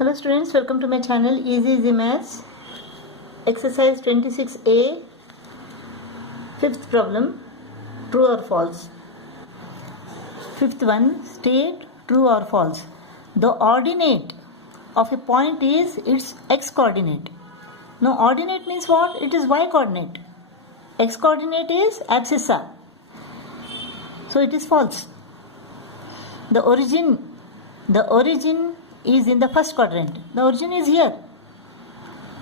Hello students, welcome to my channel Easy Maths. Exercise 26A, fifth problem, true or false. Fifth one, state true or false. The ordinate of a point is its x coordinate. Now ordinate means what? It is y coordinate. X coordinate is abscissa. So it is false. The origin is in the first quadrant. The origin is here.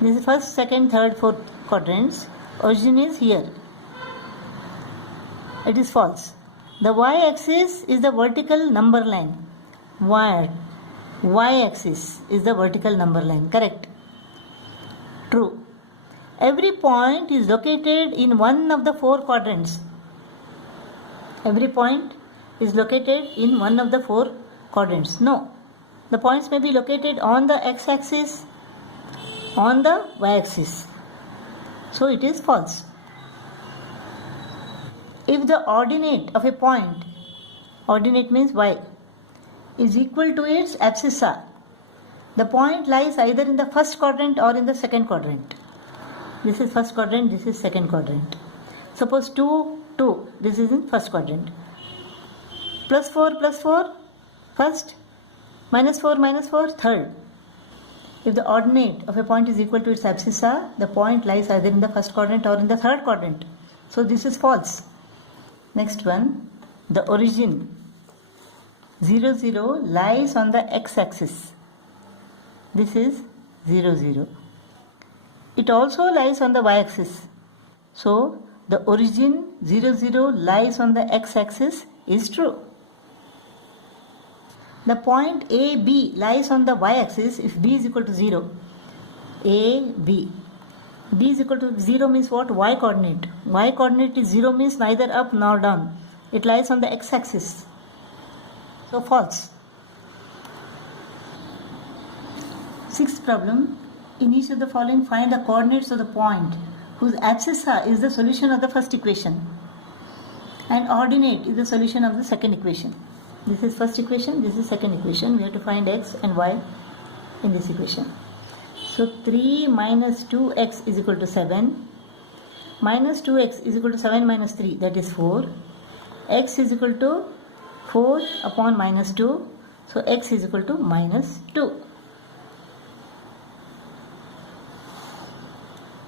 This is first, second, third, fourth quadrants. Origin is here. It is false. The y-axis is the vertical number line. Y-axis is the vertical number line. Correct. True. Every point is located in one of the four quadrants. Every point is located in one of the four quadrants. No. The points may be located on the x-axis, on the y-axis. So it is false. If the ordinate of a point, ordinate means y, is equal to its abscissa, the point lies either in the first quadrant or in the second quadrant. This is first quadrant, this is second quadrant. Suppose 2, 2, this is in first quadrant. Plus 4, first. Minus 4, third. If the ordinate of a point is equal to its abscissa, the point lies either in the first quadrant or in the third quadrant. So this is false. Next one, the origin 0, 0 lies on the x-axis. This is 0, 0. It also lies on the y-axis. So the origin 0, 0 lies on the x-axis is true. The point AB lies on the y-axis if B is equal to 0. AB. B is equal to 0 means what? Y coordinate. Y coordinate is 0 means neither up nor down. It lies on the x-axis. So false. Sixth problem. In each of the following, find the coordinates of the point whose abscissa is the solution of the first equation and ordinate is the solution of the second equation. This is first equation, this is second equation. We have to find x and y in this equation. So 3 minus 2x is equal to 7. Minus 2x is equal to 7 minus 3, that is 4. X is equal to 4 upon minus 2. So x is equal to minus 2.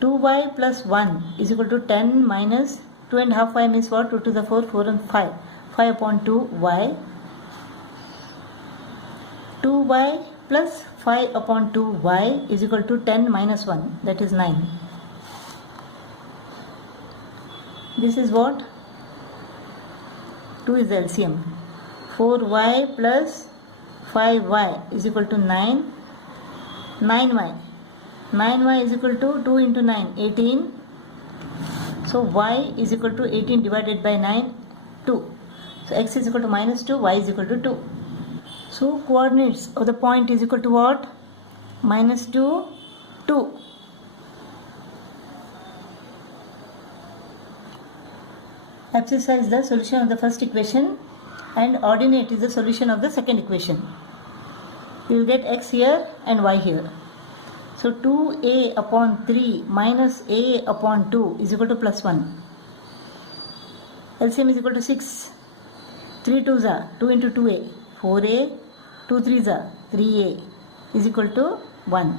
2y plus 1 is equal to 10 minus 2 and half y means what? 2 to the 4, 4 and 5. 5 upon 2y. 2y plus 5 upon 2y is equal to 10 minus 1, that is 9. This is what? 2 is the LCM. 4y plus 5y is equal to 9. 9y. 9y is equal to 2 into 9, 18. So y is equal to 18 divided by 9, 2. So x is equal to minus 2, y is equal to 2. So coordinates of the point is equal to what? Minus 2, 2. Abscissa is the solution of the first equation and ordinate is the solution of the second equation. You will get x here and y here. So 2a upon 3 minus a upon 2 is equal to plus 1. LCM is equal to 6. 3 2s are 2 into 2a, 4a, 2 3s are 3a is equal to 1.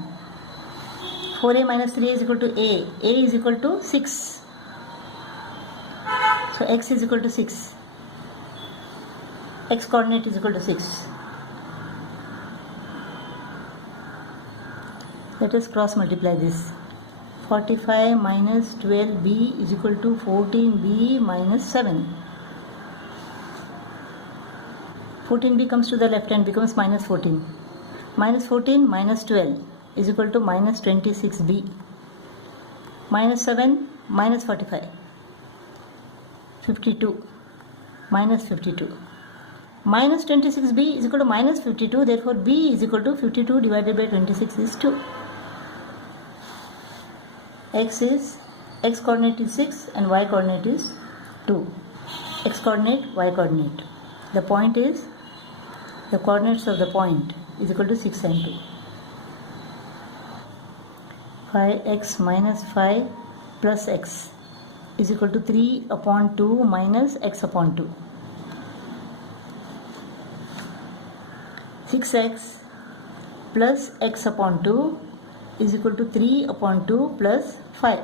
4a minus 3a is equal to a is equal to 6. So x is equal to 6. X coordinate is equal to 6. Let us cross multiply this. 45 minus 12b is equal to 14b minus 7. 14b comes to the left hand, becomes minus 14. Minus 14 minus 12 is equal to minus 26b. Minus 7 minus 45. 52. Minus 52. Minus 26b is equal to minus 52. Therefore b is equal to 52 divided by 26 is 2. X coordinate is 6 and y coordinate is 2. X coordinate, y coordinate. The point is, the coordinates of the point is equal to 6 and 2. 5x minus 5 plus x is equal to 3 upon 2 minus x upon 2. 6x plus x upon 2 is equal to 3 upon 2 plus 5.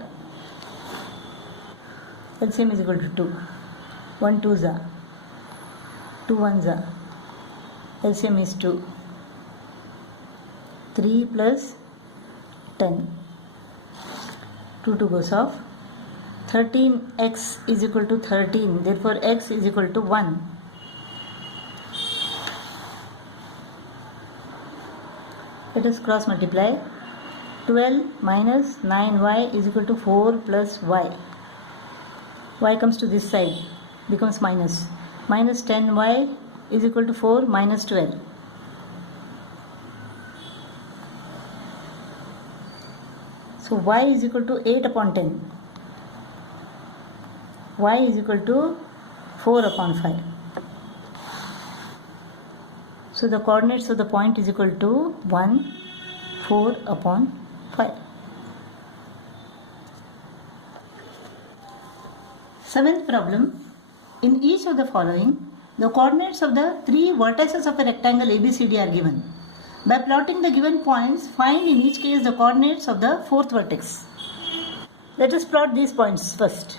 LCM is equal to 2. 1 2s are 2 1s are. LCM is 2. 3 plus 10. 2 2 goes off. 13x is equal to 13. Therefore x is equal to 1. Let us cross multiply. 12 minus 9y is equal to 4 plus y. Y comes to this side, becomes minus. Minus 10y is equal to 4 minus 12. So y is equal to 8 upon 10. Y is equal to 4 upon 5. So the coordinates of the point is equal to 1, 4 upon 5. Seventh problem. In each of the following, the coordinates of the three vertices of a rectangle ABCD are given. By plotting the given points, find in each case the coordinates of the fourth vertex. Let us plot these points first.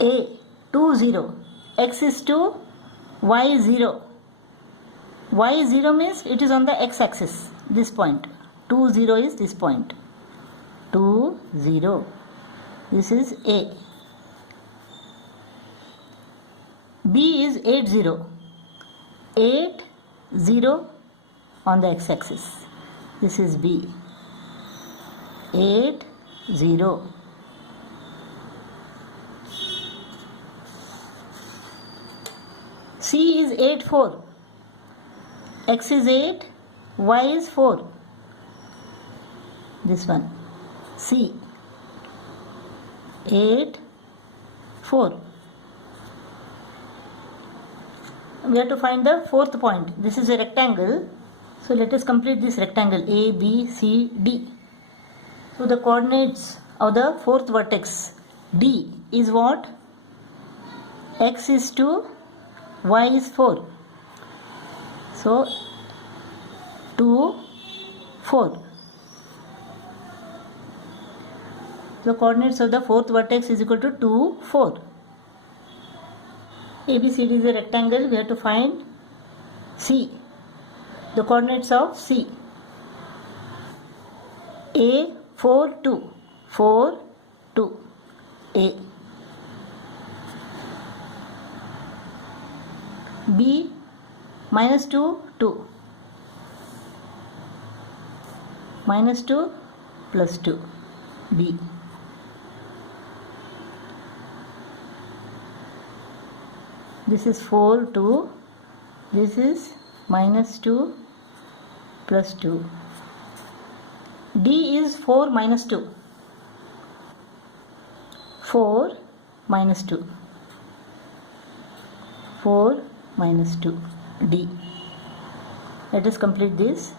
A 2 0, x is 2, y is 0. Y is 0 means it is on the x-axis, this point. 2 0 is this point. 2 0. This is A. B is 8 0. 8 0 on the x-axis. This is B. 8 0. C is 8 4. X is 8, y is 4. This one. C. 8 4. We have to find the fourth point. This is a rectangle. So let us complete this rectangle A, B, C, D. So the coordinates of the fourth vertex D is what? X is 2, y is 4. So 2, 4. The coordinates of the fourth vertex is equal to 2, 4. ABCD is a rectangle. We have to find C. The coordinates of C. A 4 2. 4 2. A. B minus 2 2. Minus 2 plus 2. B. This is 4 2. This is minus 2 plus 2. D is 4 minus 2. 4 minus 2. 4 minus 2. D. Let us complete this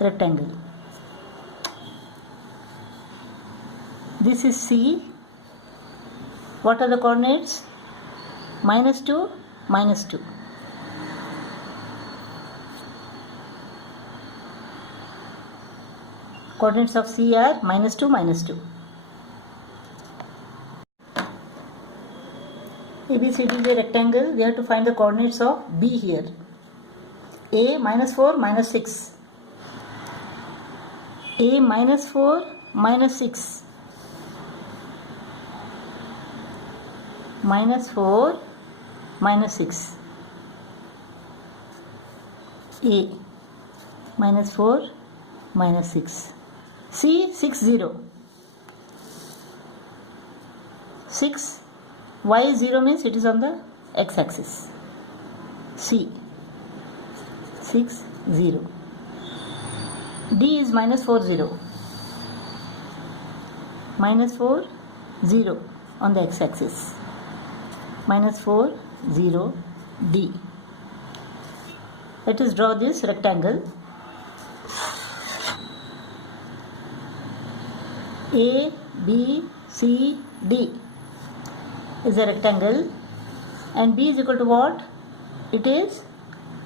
rectangle. This is C. What are the coordinates? Minus 2, minus 2. Coordinates of C are minus 2, minus 2. ABCD is a rectangle. We have to find the coordinates of B here. A minus 4, minus 6. A minus 4, minus 6. Minus 4, minus 6. A minus 4, minus 6. C 6 0. 6 y 0 means it is on the x-axis. C 6 0. D is minus 4 0. Minus 4 0 on the x-axis. Minus 4 0 D. Let us draw this rectangle. A, B, C, D is a rectangle, and B is equal to what? It is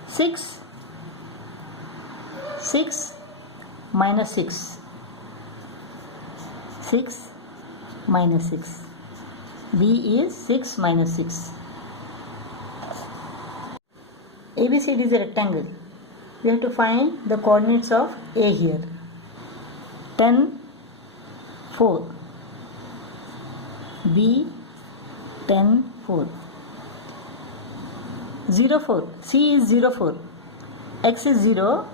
6 minus 6. 6 minus 6. B is 6 minus 6. ABCD is a rectangle. We have to find the coordinates of A here. 10, 4. B, 10, 4. 0, 4. C is 0, 4. X is 0.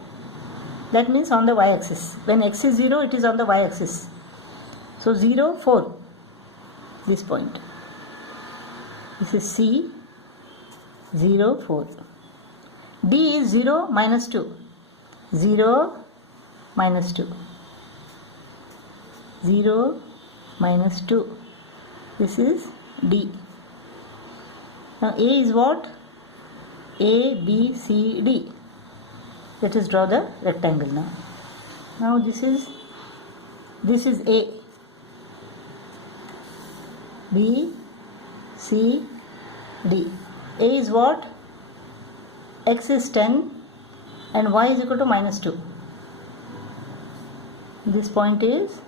That means on the y-axis. When x is 0, it is on the y-axis. So 0, 4. This point. This is C, 0, 4. D is 0, minus 2. 0, minus 2. 0, minus 2. This is D. Now A is what? A, B, C, D. Let us draw the rectangle now. Now this is A. B, C, D. A is what? X is 10 and y is equal to minus 2. This point is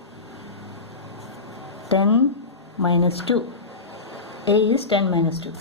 10 minus 2. A is 10 minus 2.